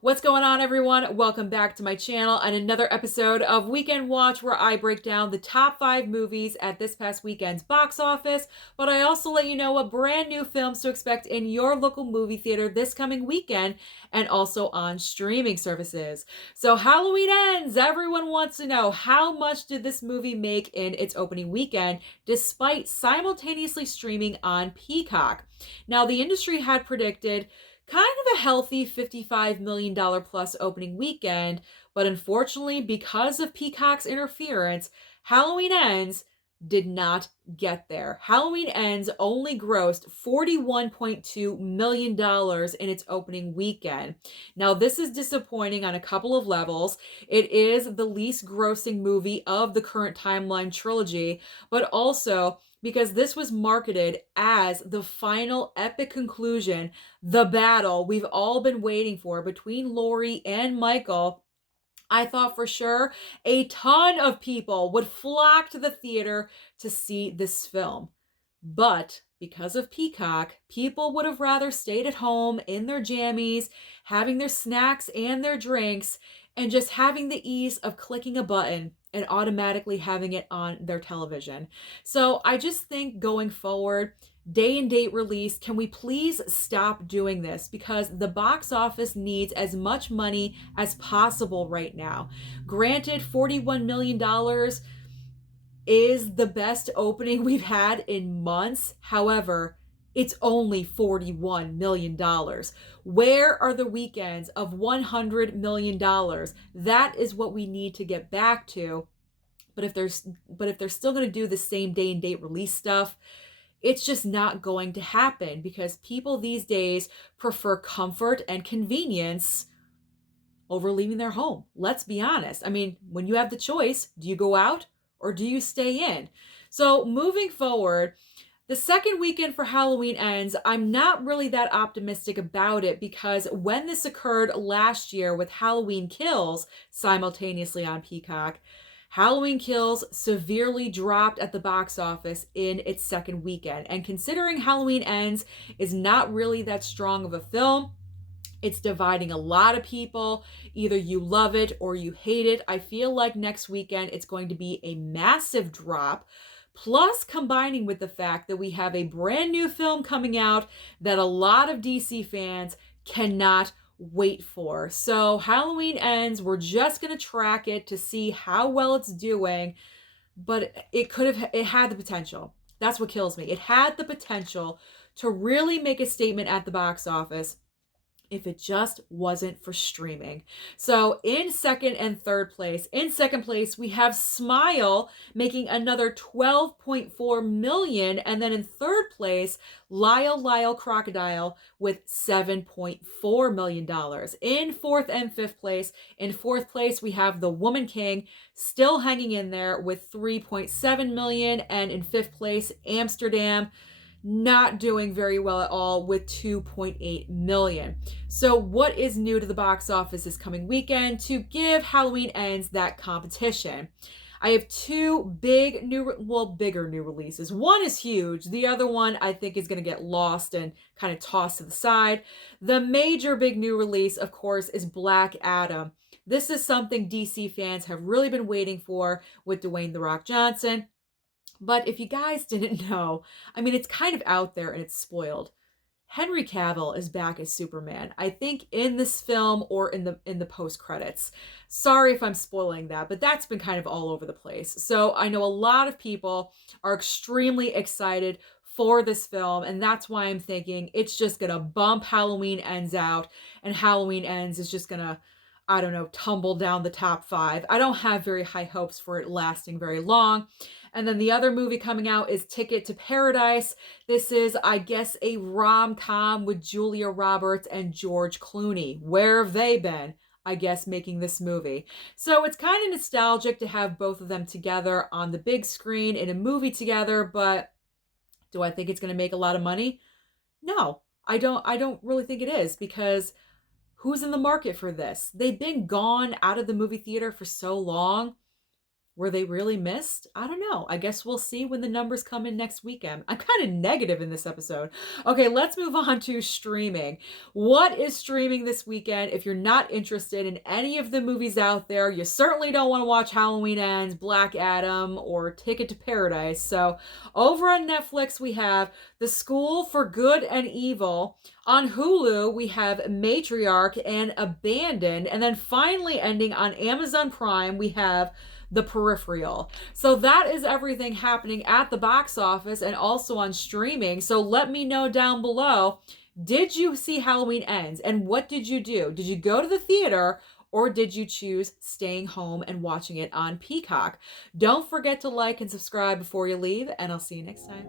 What's going on, everyone? Welcome back to my channel and another episode of Weekend Watch, where I break down the top 5 movies at this past weekend's box office, but I also let you know what brand new films to expect in your local movie theater this coming weekend and also on streaming services. So Halloween ends. Everyone wants to know, how much did this movie make in its opening weekend despite simultaneously streaming on Peacock? Now, the industry had predicted kind of a healthy $55 million plus opening weekend, but unfortunately, because of Peacock's interference, Halloween Ends did not get there. Halloween Ends only grossed $41.2 million in its opening weekend. Now, this is disappointing on a couple of levels. It is the least grossing movie of the current timeline trilogy, but also because this was marketed as the final epic conclusion, the battle we've all been waiting for between Laurie and Michael. I thought for sure a ton of people would flock to the theater to see this film. But because of Peacock, people would have rather stayed at home in their jammies, having their snacks and their drinks, and just having the ease of clicking a button and automatically having it on their television. So I just think going forward, day and date release, can we please stop doing this? Because the box office needs as much money as possible right now. Granted, $41 million is the best opening we've had in months. However, it's only $41 million. Where are the weekends of $100 million? That is what we need to get back to. But if they're still going to do the same day and date release stuff, it's just not going to happen, because people these days prefer comfort and convenience over leaving their home. Let's be honest. I mean, when you have the choice, do you go out or do you stay in? So moving forward, the second weekend for Halloween Ends, I'm not really that optimistic about it, because when this occurred last year with Halloween Kills simultaneously on Peacock, Halloween Kills severely dropped at the box office in its second weekend. And considering Halloween Ends is not really that strong of a film, it's dividing a lot of people. Either you love it or you hate it. I feel like next weekend it's going to be a massive drop. Plus, combining with the fact that we have a brand new film coming out that a lot of DC fans cannot wait for. So Halloween Ends, we're just going to track it to see how well it's doing, but it had the potential. That's what kills me. It had the potential to really make a statement at the box office if it just wasn't for streaming. So in second and third place, in second place, we have Smile making another 12.4 million. And then in third place, Lyle Lyle Crocodile with $7.4 million. In fourth and fifth place, in fourth place, we have The Woman King still hanging in there with 3.7 million. And in fifth place, Amsterdam not doing very well at all with 2.8 million. So what is new to the box office this coming weekend to give Halloween Ends that competition? I have two bigger new releases. One is huge. The other one I think is going to get lost and kind of tossed to the side. The major big new release, of course, is Black Adam. This is something DC fans have really been waiting for with Dwayne "The Rock" Johnson. But if you guys didn't know, I mean, it's kind of out there and it's spoiled. Henry Cavill is back as Superman. I think in this film or in the post credits. Sorry if I'm spoiling that, but that's been kind of all over the place. So I know a lot of people are extremely excited for this film, and that's why I'm thinking it's just gonna bump Halloween Ends out, and Halloween Ends is just gonna, I don't know, tumble down the top 5. I don't have very high hopes for it lasting very long. And then the other movie coming out is Ticket to Paradise. This is, I guess, a rom-com with Julia Roberts and George Clooney. Where have they been? I guess making this movie. So it's kind of nostalgic to have both of them together on the big screen in a movie together, but do I think it's going to make a lot of money? No, I don't really think it is, because who's in the market for this? They've been gone out of the movie theater for so long. Were they really missed? I don't know. I guess we'll see when the numbers come in next weekend. I'm kind of negative in this episode. Okay, let's move on to streaming. What is streaming this weekend? If you're not interested in any of the movies out there, you certainly don't want to watch Halloween Ends, Black Adam, or Ticket to Paradise. So, over on Netflix, we have The School for Good and Evil. On Hulu, we have Matriarch and Abandoned. And then finally, ending on Amazon Prime, we have The Peripheral. So that is everything happening at the box office and also on streaming. So let me know down below, did you see Halloween Ends and what did you do? Did you go to the theater or did you choose staying home and watching it on Peacock? Don't forget to like and subscribe before you leave, and I'll see you next time.